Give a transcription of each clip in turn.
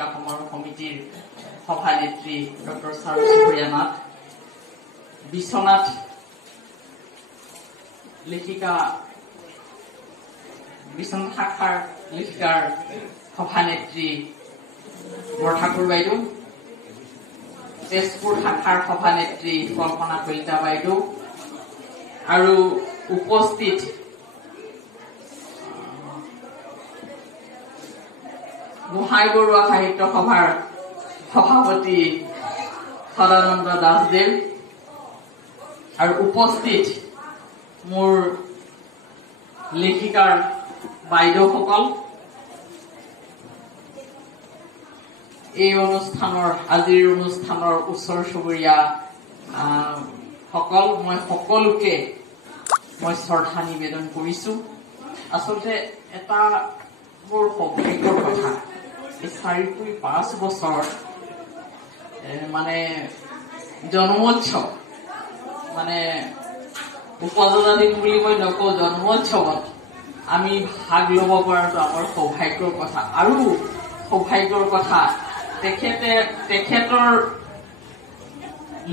লেখিকা সমাৰোহ সমিতিৰ সভানেত্ৰী ডক্টৰ চাৰু চুবুৰীয়া নাথ, বিশ্বনাথ লেখিকা বিশ্বনাথ শাখাৰ লেখিকাৰ সভানেত্ৰী বৰঠাকুৰ বাইদেউ, তেজপুৰ শাখাৰ সভানেত্ৰী কল্পনা কলিতা বাইদেউ আৰু উপস্থিত গোহাঁই বৰুৱা সাহিত্য সভাৰ সভাপতি সদানন্দ দাসদেৱ আৰু উপস্থিত মোৰ লেখিকাৰ বাইদেউসকল, এই আজিৰ অনুষ্ঠানৰ ওচৰ চুবুৰীয়া সকল, মই সকলোকে শ্ৰদ্ধা নিবেদন কৰিছো। আচলতে এটা মোৰ সৌভাগ্যৰ কথা, এই 4-5 বছৰ মানে জন্মোৎসৱ, মানে উপজা দিন বুলি মই নকওঁ, জন্মোৎসৱত আমি ভাগ ল'ব পৰাটো আমাৰ সৌভাগ্যৰ কথা। আৰু সৌভাগ্যৰ কথা, তেখেতৰ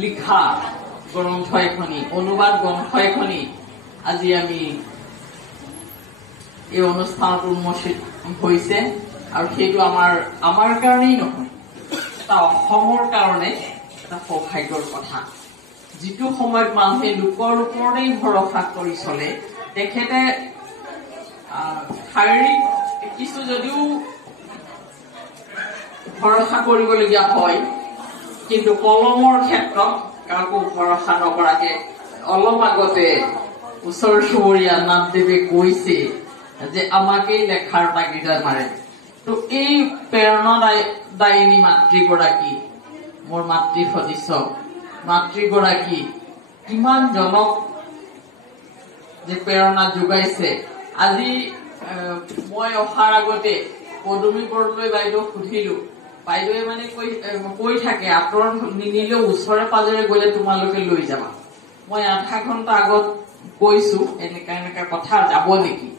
লিখা গ্ৰন্থ এখনি, অনুবাদ গ্ৰন্থ এখনি আজি আমি এই অনুষ্ঠানত উন্মোচিত হৈছে। আৰু সেইটো আমাৰ কাৰণেই নহয়, এটা অসমৰ কাৰণে এটা সৌভাগ্যৰ কথা। যিটো সময়ত মানুহে লোকৰ ওপৰতেই ভৰসা কৰি চলে, তেখেতে শাৰীৰিক কিছু যদিও ভৰসা কৰিবলগীয়া হয়, কিন্তু কলমৰ ক্ষেত্ৰত কাকো ভৰসা নকৰাকে অলপ আগতে ওচৰ চুবুৰীয়া নাথদেৱে কৈছে যে আমাকেই লেখাৰ তাগিদা মাৰে। তো এই প্ৰেৰণাদায়িনী মাতৃগৰাকী, মোৰ মাতৃ সদৃশ্য মাতৃগৰাকী কিমান জনক যে প্ৰেৰণা যোগাইছে। আজি মই অহাৰ আগতে পদুমী বৰদলৈ বাইদেউ সুধিলো, বাইদেৱে মানে কৈ থাকে আঁতৰত নিনিলেও ওচৰে পাজৰে গলে তোমালোকে লৈ যাবা। মই আধা ঘণ্টা আগত কৈছো এনেকা কথা, যাব নেকি?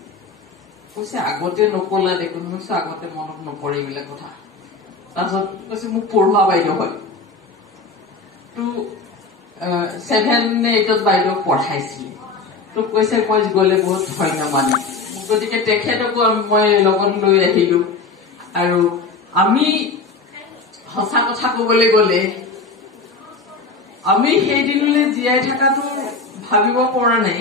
কৈছে আগতে নকলা দেখোন। কৈছো আগতে মনত নপৰে এইবিলাক কথা। তাৰপিছত কৈছে মোক পঢ়োৱা বাইদেউ হয়, তো 7 নে 8 বাইদেউক পঢ়াইছিল। তো কৈছে মই গলে বহুত ধন্য মানে, গতিকে তেখেতকো মই লগত লৈ আহিলো। আৰু আমি সঁচা কথা কবলৈ গলে আমি সেইদিনলৈ জীয়াই থকাটো ভাবিব পৰা নাই,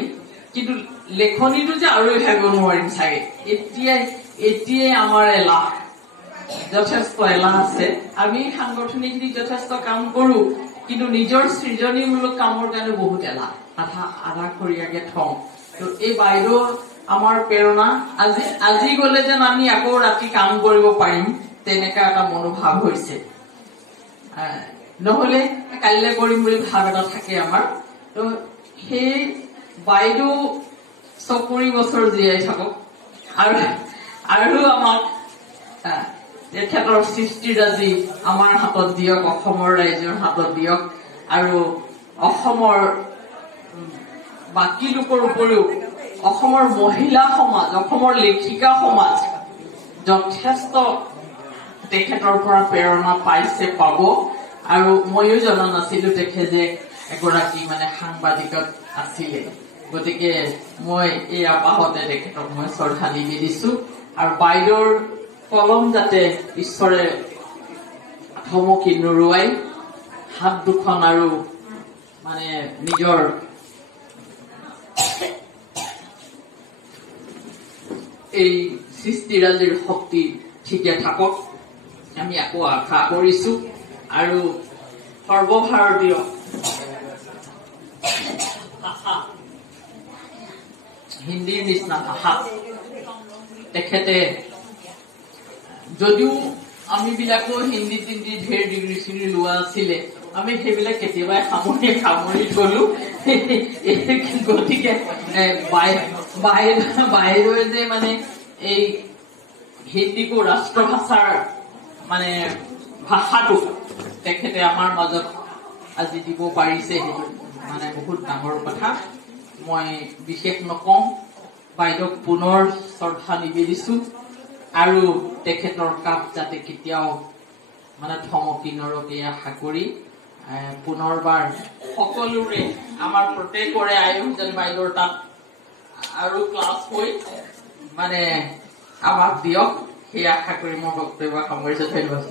কিন্তু লেখনিটো যে আৰু ভাবিব নোৱাৰিম চাগে। এতিয়াই আমাৰ এলাহ, যথেষ্ট এলাহ আছে। আমি সাংগঠনিক যথেষ্ট কাম কৰো, কিন্তু নিজৰ সৃজনীমূলক কামৰ কাৰণে বহুত এলাহ, আধা খৰীয়াকে থওঁ। তো এই বাইদেউ আমাৰ প্ৰেৰণা। আজি গলে যেন আমি আকৌ ৰাতি কাম কৰিব পাৰিম, তেনেকা এটা মনোভাৱ হৈছে। নহলে কাইলৈ কৰিম বুলি ভাৱ এটা থাকে আমাৰ। তো সেই বাইদেউ 40 বছৰ জীয়াই থাকক আৰু আমাক তেখেতৰ সৃষ্টিৰাজি আমাৰ হাতত দিয়ক, অসমৰ ৰাইজৰ হাতত দিয়ক। আৰু অসমৰ বাকী লোকৰ উপৰিও অসমৰ মহিলা সমাজ, অসমৰ লেখিকা সমাজ যথেষ্ট তেখেতৰ পৰা প্ৰেৰণা পাইছে, পাব। আৰু ময়ো জনা নাছিলো তেখেত যে এগৰাকী মানে সাংবাদিকত আছিলে। গতিকে মই এই আপাহতে তেখেতক মই শ্ৰদ্ধা নিবেদিছো। আৰু বাইদেউৰ কলম যাতে ঈশ্বৰে থমকি নুৰুৱাই, হাত দুখন আৰু মানে নিজৰ এই সৃষ্টিৰাজিৰ শক্তি ঠিকে থাকক, আমি আকৌ আশা কৰিছো। আৰু সৰ্বভাৰতীয় ভাষা, হিন্দীৰ নিচিনা ভাষা তেখেতে, যদিও আমি বিলাকো হিন্দী ঢেৰ ডিগ্ৰী চিগ্ৰী লোৱা আছিলে, আমি সেইবিলাক কেতিয়াবাই সামৰি থলো। গতিকে বাহিৰৰে যে মানে এই হিন্দীকো ৰাষ্ট্ৰভাষাৰ মানে ভাষাটো তেখেতে আমাৰ মাজত আজি দিব পাৰিছে, সেইটো মানে বহুত ডাঙৰ কথা। মই বিশেষ নকওঁ, বাইদেউক পুনৰ শ্ৰদ্ধা নিবেদিছো। আৰু তেখেতৰ কাপ যাতে কেতিয়াও মানে থমকি নৰকে আশা কৰি পুনৰবাৰ সকলোৰে আমাৰ প্ৰত্যেকৰে আয়োজন বাইদেউৰ তাত আৰু ক্লাছ হৈ মানে আমাক দিয়ক সেই আশা কৰি মোৰ বক্তব্য সামৰিছোঁ। ধন্যবাদ।